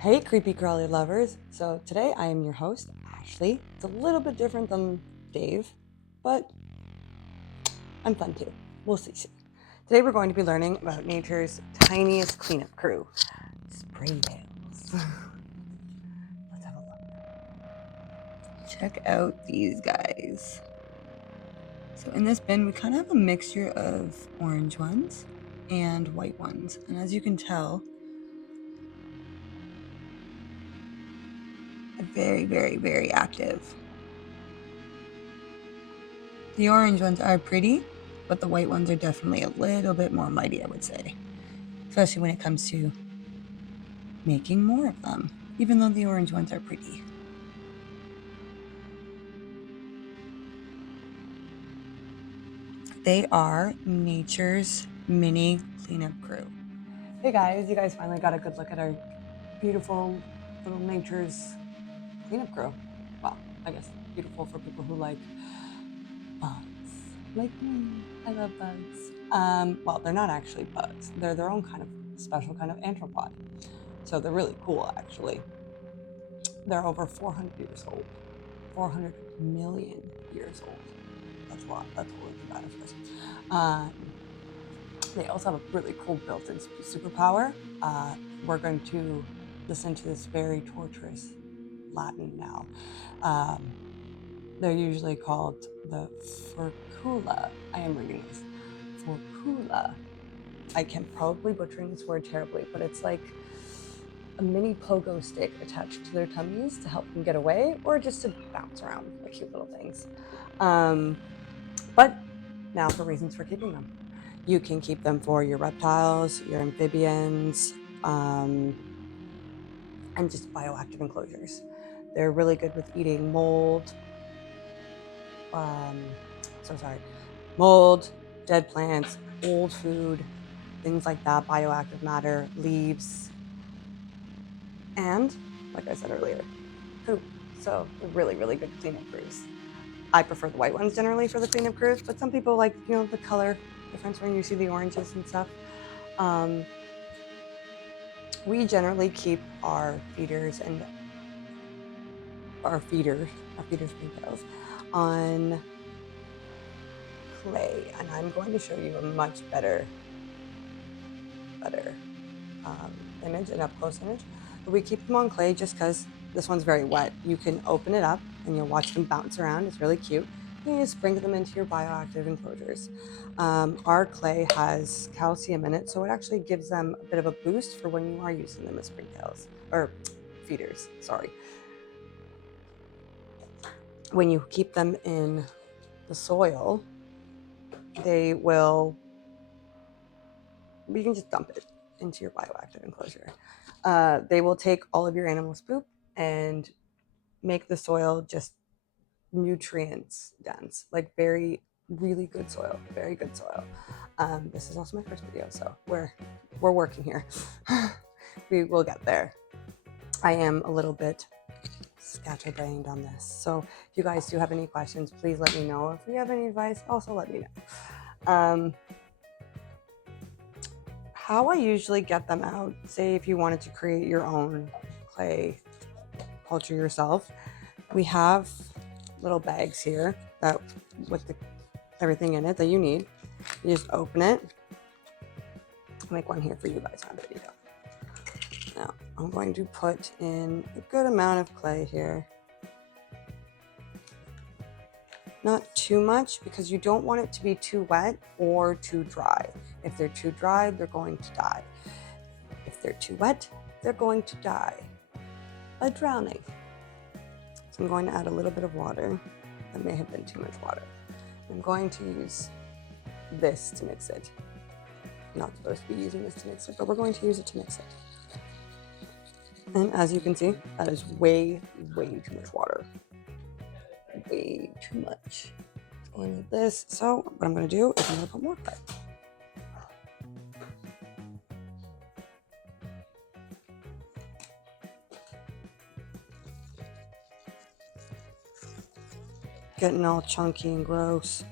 Hey, creepy crawly lovers. So today I am your host, Ashley. It's a little bit different than Dave, but I'm fun too. We'll see soon. Today we're going to be learning about nature's tiniest cleanup crew, Springtails. Let's have a look. Check out these guys. So in this bin, we kind of have a mixture of orange ones and white ones. And as you can tell, they're very active. The orange ones are pretty, but the white ones are definitely a little bit more mighty, I would say. Especially when it comes to making more of them, even though the orange ones are pretty. They are nature's mini cleanup crew. Hey guys, you guys finally got a good look at our beautiful little nature's cleanup crew. Well, I guess beautiful for people who like bugs. Like me. I love bugs. Well, they're not actually bugs. They're their own kind of special kind of arthropod. So they're really cool, actually. They're over 400 years old. 400 million years old. That's a lot. That's really bad. They also have a really cool built-in superpower. We're going to listen to this very torturous Latin now. They're usually called the furcula. I am reading this. Furcula. I can probably butchering this word terribly, but it's like a mini pogo stick attached to their tummies to help them get away, or just to bounce around, like cute little things. But now for reasons for keeping them. You can keep them for your reptiles, your amphibians, and just bioactive enclosures. They're really good with eating mold. Mold, dead plants, old food, things like that, bioactive matter, leaves, and, like I said earlier, poop. So they're really good cleanup crews. I prefer the white ones generally for the cleanup crews, but some people like, the color difference when you see the oranges and stuff. We generally keep our feeders and our feeders Springtails on clay, and I'm going to show you a much better image, an up close image. But we keep them on clay just because this one's very wet. You can open it up and you'll watch them bounce around. It's really cute. You just sprinkle them into your bioactive enclosures. Our clay has calcium in it, so it actually gives them a bit of a boost for when you are using them as springtails or feeders. Sorry. When you keep them in the soil, you can just dump it into your bioactive enclosure. They will take all of your animal's poop and make the soil just nutrients dense, like really good soil, very good soil. This is also my first video, so we're working here. We will get there. I am a little bit scatterbrained on this, so if you guys do have any questions, please let me know. If you have any advice, also let me know. How I usually get them out, say if you wanted to create your own clay culture yourself, we have little bags here that with everything in it that you need. You just open it. I'll make one here for you guys on video. Now I'm going to put in a good amount of clay here. Not too much, because you don't want it to be too wet or too dry. If they're too dry, they're going to die. If they're too wet, they're going to die by drowning. So I'm going to add a little bit of water. That may have been too much water. I'm going to use this to mix it. I'm not supposed to be using this to mix it, but we're going to use it to mix it. And as you can see, that is way too much water. Way too much. It's going like this. So what I'm going to do is I'm going to put more clay. Getting all chunky and gross.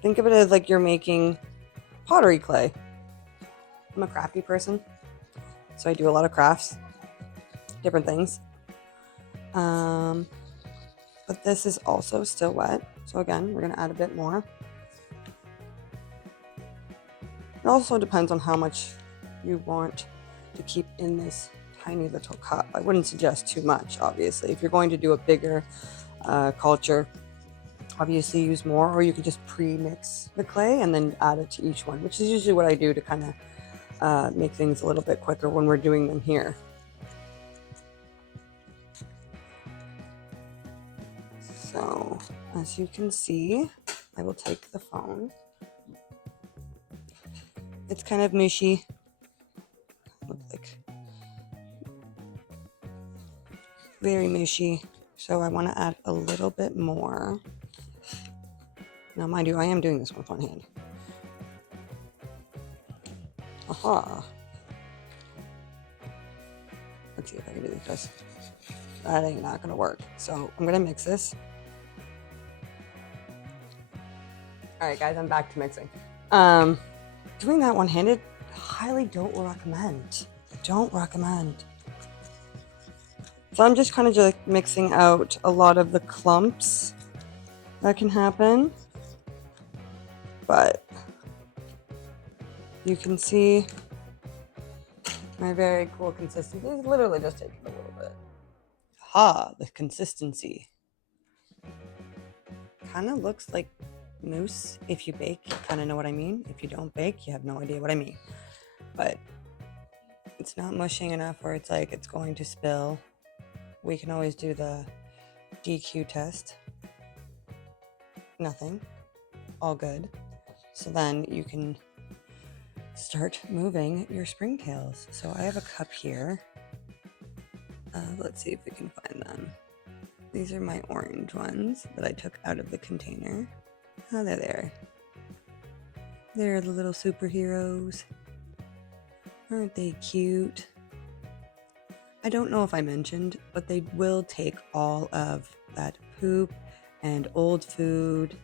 Think of it as like you're making pottery clay. I'm a crafty person. So I do a lot of crafts, different things. But this is also still wet. So again, we're going to add a bit more. It also depends on how much you want to keep in this tiny little cup. I wouldn't suggest too much, obviously. If you're going to do a bigger culture, obviously use more, or you could just pre-mix the clay and then add it to each one, which is usually what I do to kind of make things a little bit quicker when we're doing them here. So as you can see, I will take the phone. It's kind of mushy. Looks like very mushy. So I want to add a little bit more. Now, mind you, I am doing this with one hand. Aha. Let's see if I can do this, guys. That ain't not gonna work. So I'm gonna mix this. All right, guys, I'm back to mixing. Doing that one-handed, highly don't recommend. Don't recommend. So I'm just kind of just mixing out a lot of the clumps that can happen. But you can see my very cool consistency. It's literally just taking a little bit. Ha, the consistency. Kind of looks like mousse. If you bake, you kind of know what I mean. If you don't bake, you have no idea what I mean. But it's not mushing enough where it's like it's going to spill. We can always do the DQ test. Nothing. All good. So then you can start moving your Springtails. So I have a cup here. Let's see if we can find them. These are my orange ones that I took out of the container. Oh, they're there. They're the little superheroes. Aren't they cute? I don't know if I mentioned, but they will take all of that poop and old food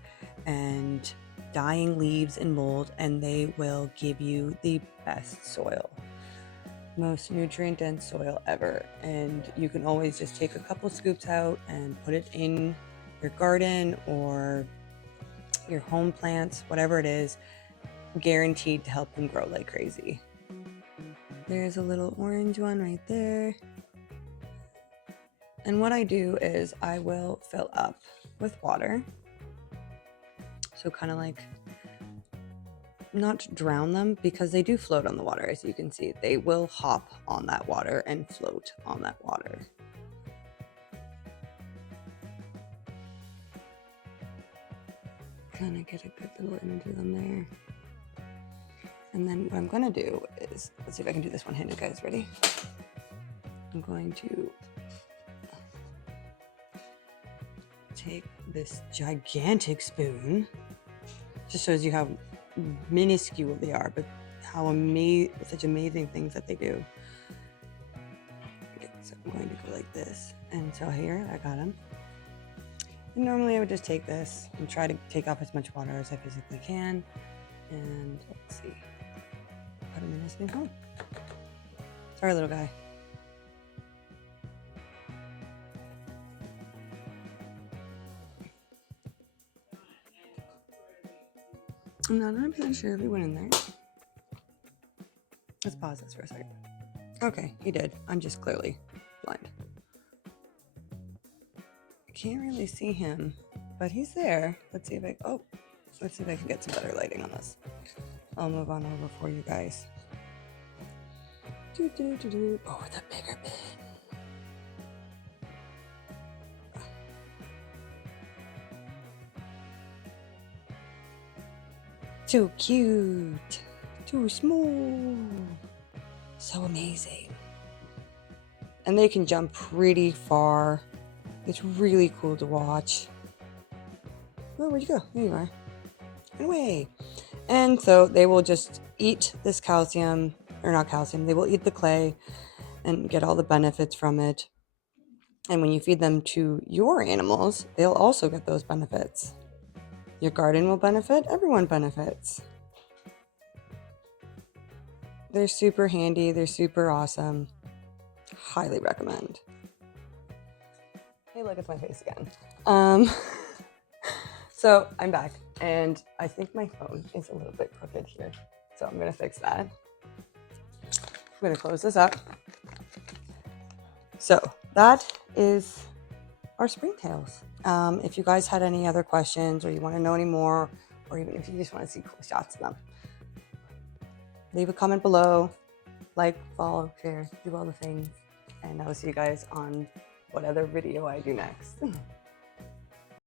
and dying leaves and mold, and they will give you the best soil. Most nutrient-dense soil ever. And you can always just take a couple scoops out and put it in your garden or your home plants, whatever it is, guaranteed to help them grow like crazy. There's a little orange one right there. And what I do is I will fill up with water. So kind of like, not drown them, because they do float on the water. As you can see, they will hop on that water and float on that water. Kind of get a good little image of them there. And then what I'm going to do is, let's see if I can do this one-handed, guys. Ready? I'm going to take this gigantic spoon. Just shows you how minuscule they are, but how such amazing things that they do. Okay, so I'm going to go like this. And so here, I got them. And normally I would just take this and try to take off as much water as I physically can. And let's see. Put him in this new home. Sorry, little guy. I'm not 100% sure if he went in there. Let's pause this for a second. Okay, he did. I'm just clearly blind. I can't really see him, but he's there. Let's see if I can get some better lighting on this. I'll move on over for you guys. Oh, the bigger bin. Too cute. Too small. So amazing. And they can jump pretty far. It's really cool to watch. Oh, where'd you go? There you are. Run away. And so they will just eat this calcium, or not calcium, they will eat the clay and get all the benefits from it. And when you feed them to your animals, they'll also get those benefits. Your garden will benefit, everyone benefits. They're super handy. They're super awesome. Highly recommend. Hey, look, it's my face again. So I'm back, and I think my phone is a little bit crooked here. So I'm gonna fix that. I'm gonna close this up. So that is our Springtails. If you guys had any other questions, or you want to know any more, or even if you just want to see cool shots of them, leave a comment below, like, follow, share, do all the things, and I will see you guys on what other video I do next.